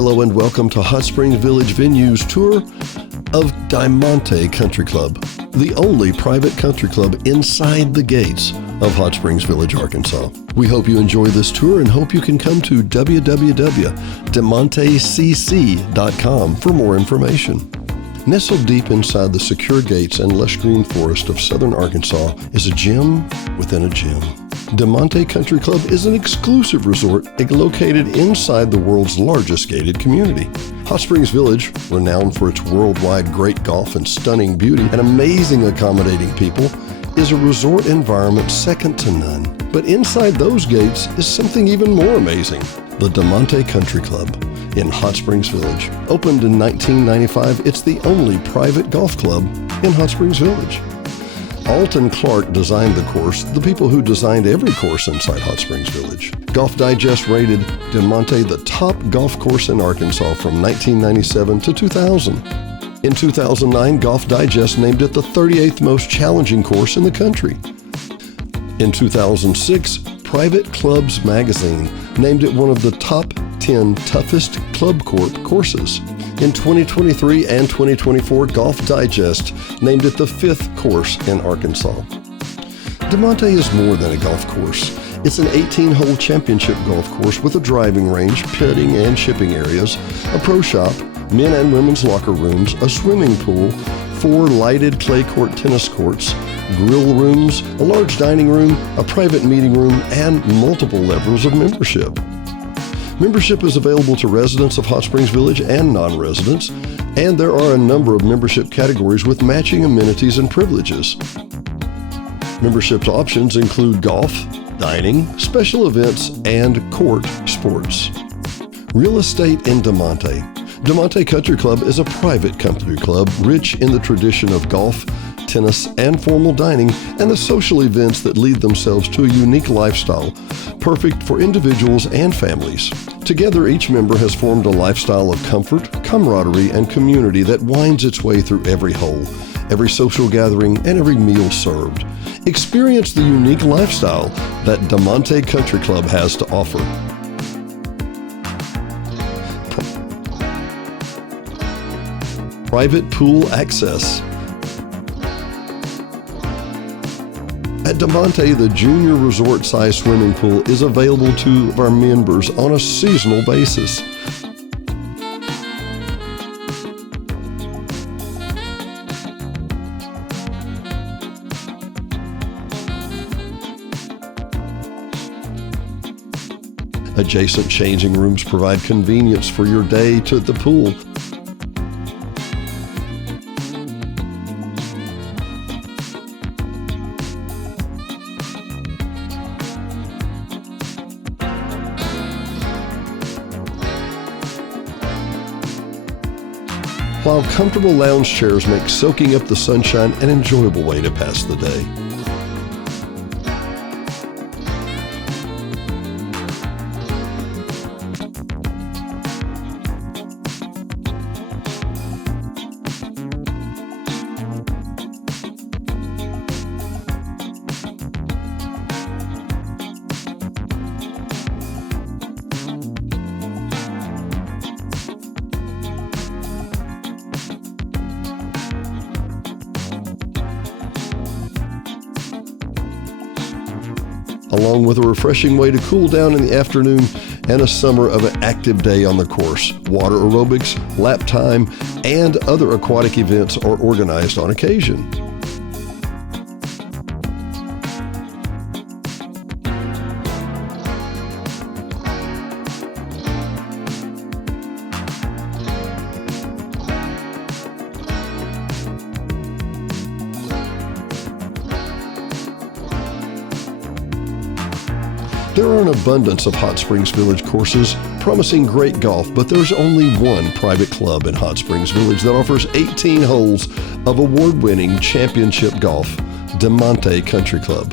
Hello and welcome to Hot Springs Village Venue's tour of Diamante Country Club, the only private country club inside the gates of Hot Springs Village, Arkansas. We hope you enjoy this tour and hope you can come to www.diamantecc.com for more information. Nestled deep inside the secure gates and lush green forest of southern Arkansas is a gem within a gem. Diamante Country Club is an exclusive resort located inside the world's largest gated community. Hot Springs Village, renowned for its worldwide great golf and stunning beauty and amazing accommodating people, is a resort environment second to none. But inside those gates is something even more amazing: the Diamante Country Club in Hot Springs Village. Opened in 1995, it's the only private golf club in Hot Springs Village. Alton Clark designed the course, the people who designed every course inside Hot Springs Village. Golf Digest rated Diamante the top golf course in Arkansas from 1997 to 2000. In 2009, Golf Digest named it the 38th most challenging course in the country. In 2006, Private Clubs magazine named it one of the top 10 toughest club courses. In 2023 and 2024, Golf Digest named it the 5th course in Arkansas. Diamante is more than a golf course. It's an 18-hole championship golf course with a driving range, putting and chipping areas, a pro shop, men and women's locker rooms, a swimming pool, 4 lighted clay court tennis courts, grill rooms, a large dining room, a private meeting room, and multiple levels of membership. Membership is available to residents of Hot Springs Village and non-residents, and there are a number of membership categories with matching amenities and privileges. Membership options include golf, dining, special events, and court sports. Real estate in Diamante. Diamante Country Club is a private country club rich in the tradition of golf, tennis, and formal dining, and the social events that lead themselves to a unique lifestyle, perfect for individuals and families. Together, each member has formed a lifestyle of comfort, camaraderie, and community that winds its way through every hole, every social gathering, and every meal served. Experience the unique lifestyle that Diamante Country Club has to offer. Private pool access. At Diamante, the junior resort-size swimming pool is available to our members on a seasonal basis. Adjacent changing rooms provide convenience for your day to the pool. While comfortable lounge chairs make soaking up the sunshine an enjoyable way to pass the day. Along with a refreshing way to cool down in the afternoon and a summer of an active day on the course. Water aerobics, lap time, and other aquatic events are organized on occasion. There are an abundance of Hot Springs Village courses promising great golf, but there's only one private club in Hot Springs Village that offers 18 holes of award-winning championship golf, Diamante Country Club.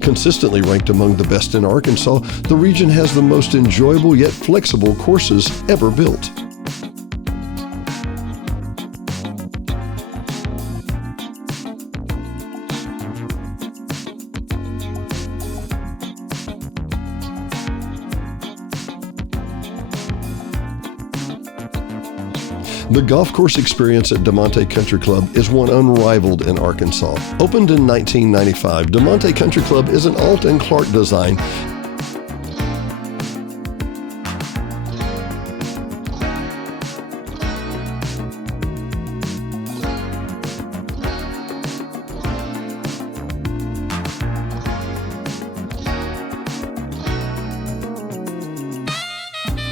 Consistently ranked among the best in Arkansas, the region has the most enjoyable yet flexible courses ever built. The golf course experience at Diamante Country Club is one unrivaled in Arkansas. Opened in 1995, Diamante Country Club is an Alton Clark design.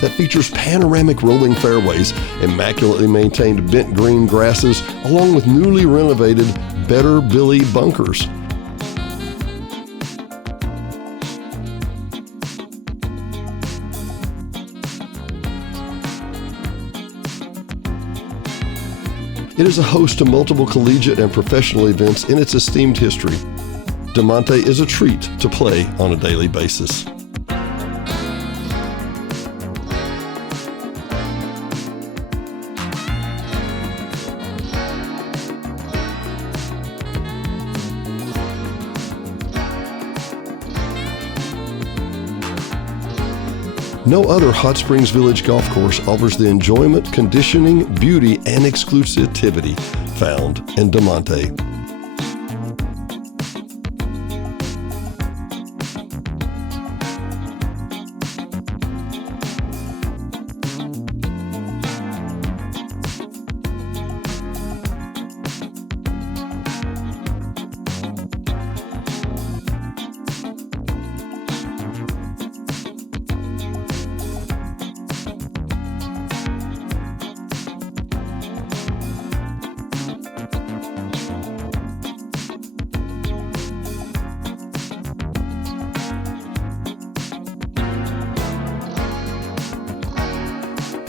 That features panoramic rolling fairways, immaculately maintained bent green grasses, along with newly renovated Better Billy bunkers. It is a host to multiple collegiate and professional events in its esteemed history. Diamante is a treat to play on a daily basis. No other Hot Springs Village golf course offers the enjoyment, conditioning, beauty, and exclusivity found in Diamante.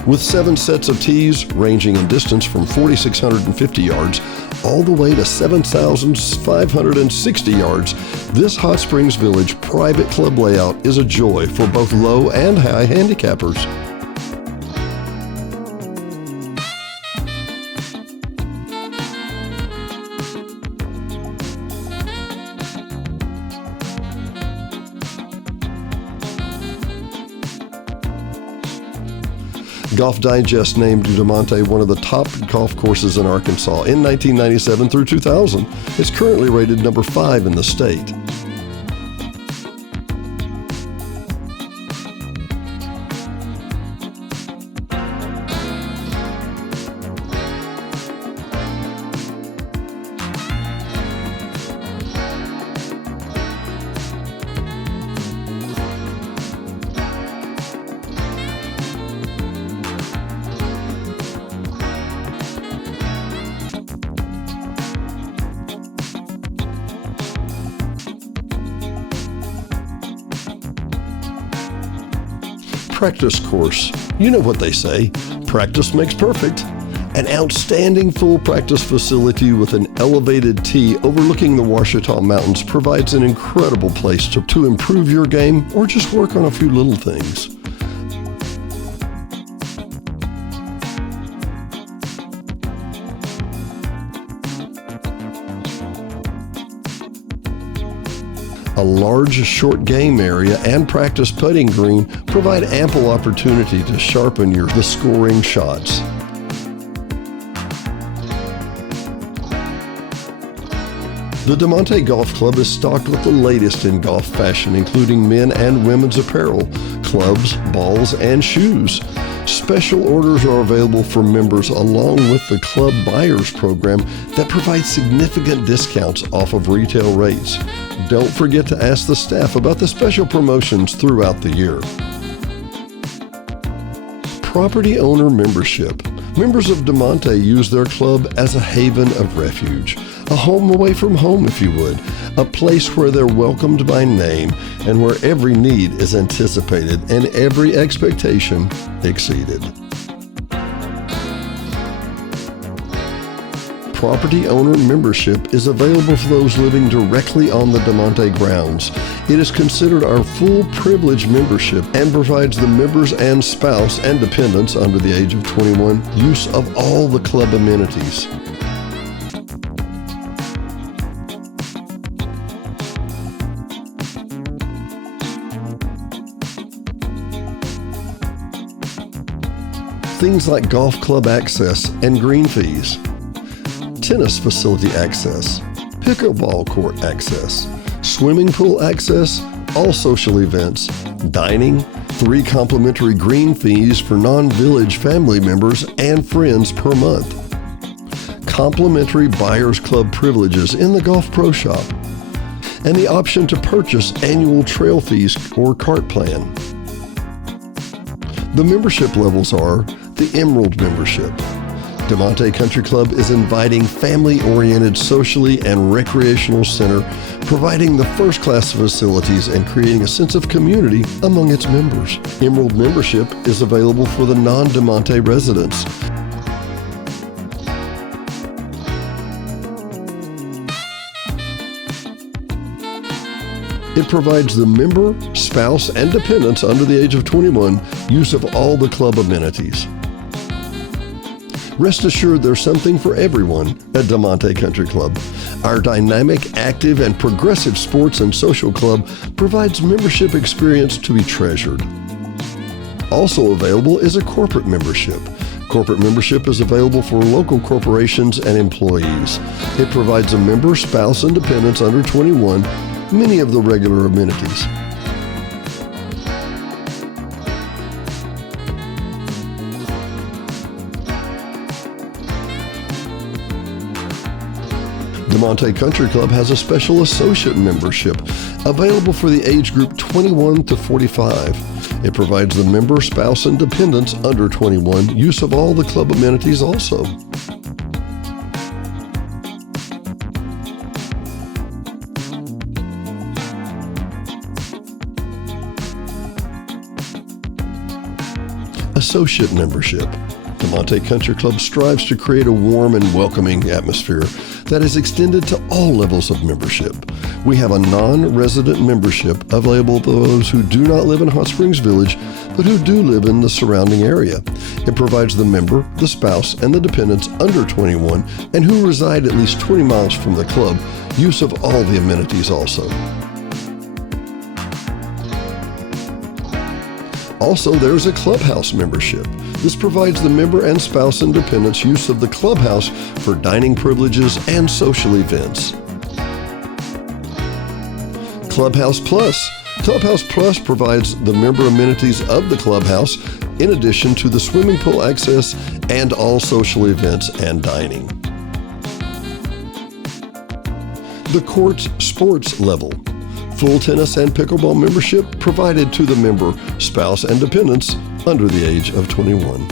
With 7 sets of tees ranging in distance from 4,650 yards all the way to 7,560 yards, this Hot Springs Village private club layout is a joy for both low and high handicappers. Golf Digest named Diamante one of the top golf courses in Arkansas in 1997 through 2000. It's currently rated number 5 in the state. Practice course. You know what they say, practice makes perfect. An outstanding full practice facility with an elevated tee overlooking the Ouachita Mountains provides an incredible place to improve your game or just work on a few little things. A large short game area and practice putting green provide ample opportunity to sharpen the scoring shots. The Diamante Golf Club is stocked with the latest in golf fashion, including men and women's apparel, clubs, balls, and shoes. Special orders are available for members along with the Club Buyers program that provides significant discounts off of retail rates. Don't forget to ask the staff about the special promotions throughout the year. Property owner membership. Members of Diamante use their club as a haven of refuge, a home away from home if you would, a place where they're welcomed by name and where every need is anticipated and every expectation exceeded. property owner membership is available for those living directly on the Diamante grounds. It is considered our full privilege membership and provides the members and spouse and dependents under the age of 21 use of all the club amenities. Things like golf club access and green fees, tennis facility access, pickleball court access, swimming pool access, all social events, dining, 3 complimentary green fees for non-village family members and friends per month, complimentary Buyers Club privileges in the Golf Pro Shop, and the option to purchase annual trail fees or cart plan. The membership levels are the Emerald membership. Diamante Country Club is inviting family-oriented socially and recreational center, providing the first-class facilities and creating a sense of community among its members. Emerald membership is available for the non-Diamante residents. It provides the member, spouse, and dependents under the age of 21 use of all the club amenities. Rest assured there's something for everyone at Diamante Country Club. Our dynamic, active, and progressive sports and social club provides membership experience to be treasured. Also available is a corporate membership. Corporate membership is available for local corporations and employees. It provides a member, spouse, and dependents under 21 many of the regular amenities. Diamante Country Club has a special associate membership available for the age group 21 to 45. It provides the member, spouse, and dependents under 21 use of all the club amenities also. Associate membership. Diamante Country Club strives to create a warm and welcoming atmosphere that is extended to all levels of membership. We have a non-resident membership available to those who do not live in Hot Springs Village, but who do live in the surrounding area. It provides the member, the spouse, and the dependents under 21 and who reside at least 20 miles from the club use of all the amenities also. Also, there's a clubhouse membership. This provides the member and spouse and dependents use of the clubhouse for dining privileges and social events. Clubhouse Plus. Clubhouse Plus provides the member amenities of the clubhouse in addition to the swimming pool access and all social events and dining. The Court Sports Level. Full tennis and pickleball membership provided to the member, spouse, and dependents under the age of 21.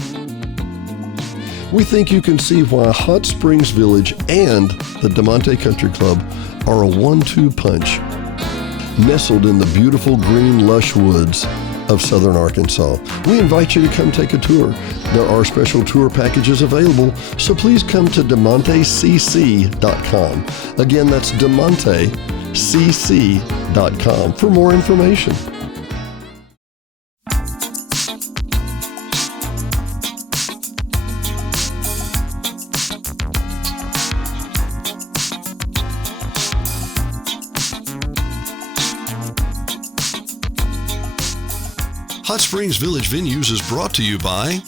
We think you can see why Hot Springs Village and the Diamante Country Club are a 1-2 punch, nestled in the beautiful green lush woods of southern Arkansas. We invite you to come take a tour. There are special tour packages available, so please come to DiamanteCC.com. Again, that's DiamanteCC.com for more information. Hot Springs Village Venues is brought to you by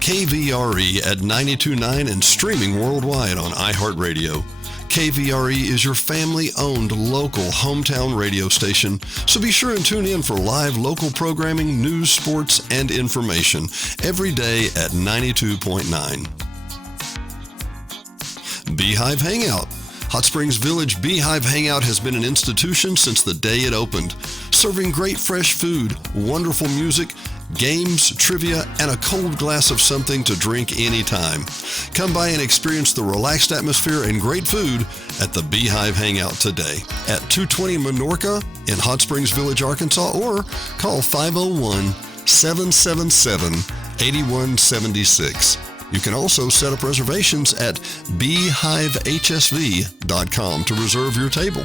KVRE at 92.9 and streaming worldwide on iHeartRadio. KVRE is your family-owned local hometown radio station, so be sure and tune in for live local programming, news, sports, and information every day at 92.9. Beehive Hangout. Hot Springs Village Beehive Hangout has been an institution since the day it opened, serving great fresh food, wonderful music, games, trivia, and a cold glass of something to drink anytime. Come by and experience the relaxed atmosphere and great food at the Beehive Hangout today at 220 Minorca in Hot Springs Village, Arkansas, or call 501-777-8176. You can also set up reservations at beehivehsv.com to reserve your table.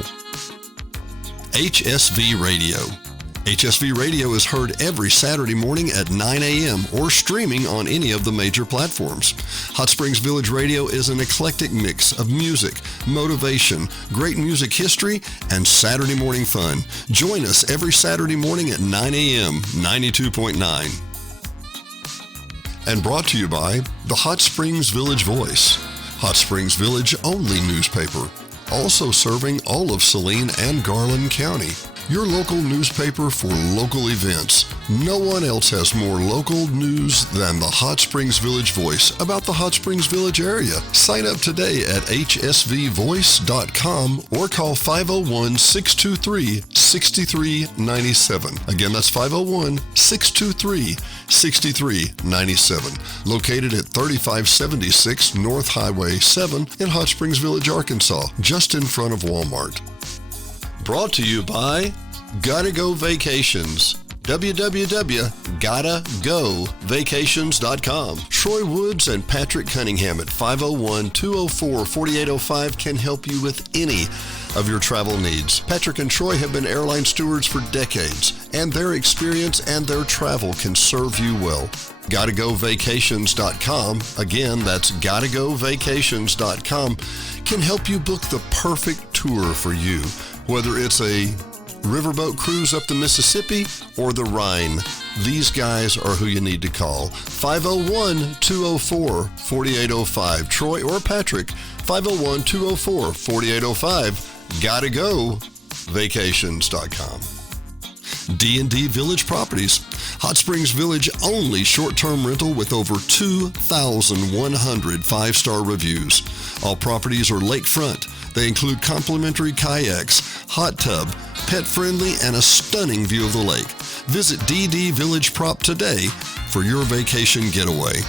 HSV Radio. HSV Radio is heard every Saturday morning at 9 a.m. or streaming on any of the major platforms. Hot Springs Village Radio is an eclectic mix of music, motivation, great music history, and Saturday morning fun. Join us every Saturday morning at 9 a.m. 92.9. And brought to you by the Hot Springs Village Voice, Hot Springs Village only newspaper, also serving all of Saline and Garland County. Your local newspaper for local events. No one else has more local news than the Hot Springs Village Voice about the Hot Springs Village area. Sign up today at hsvvoice.com or call 501-623-6397. Again, that's 501-623-6397. Located at 3576 North Highway 7 in Hot Springs Village, Arkansas, just in front of Walmart. Brought to you by Gotta Go Vacations. www.gottagovacations.com. Troy Woods and Patrick Cunningham at 501-204-4805 can help you with any of your travel needs. Patrick and Troy have been airline stewards for decades, and their experience and their travel can serve you well. GottaGoVacations.com, again, that's GottaGoVacations.com, can help you book the perfect tour for you. Whether it's a riverboat cruise up the Mississippi or the Rhine, these guys are who you need to call. 501-204-4805. Troy or Patrick, 501-204-4805. GottaGoVacations.com. D&D Village Properties, Hot Springs Village only short-term rental with over 2,100 five-star reviews. All properties are lakefront. They include complimentary kayaks, hot tub, pet-friendly, and a stunning view of the lake. Visit DD Village Prop today for your vacation getaway.